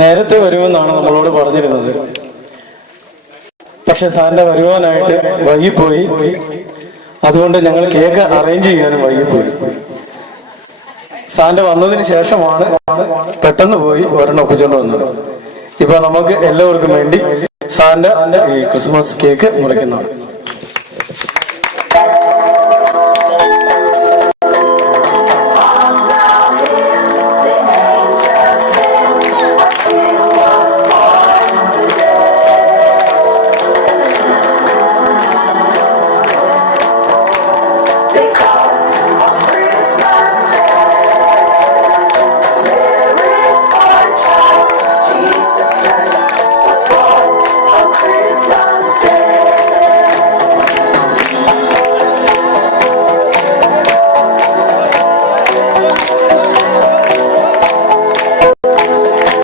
നേരത്തെ വരുമെന്നാണ് നമ്മളോട് പറഞ്ഞിരുന്നത്. പക്ഷെ സാറിന്റെ വരുവാനായിട്ട് വൈകിപ്പോയി. അതുകൊണ്ട് ഞങ്ങൾ കേക്ക് അറേഞ്ച് ചെയ്യാനും വൈകിപ്പോയി. സാറിന്റെ വന്നതിന് ശേഷമാണ് പെട്ടെന്ന് പോയി ഒരെണ്ണം ഒപ്പിച്ചുകൊണ്ട് വന്നത്. ഇപ്പൊ നമുക്ക് എല്ലാവർക്കും വേണ്ടി സാറിന്റെ ഈ ക്രിസ്മസ് കേക്ക് മുറിക്കുന്നതാണ്.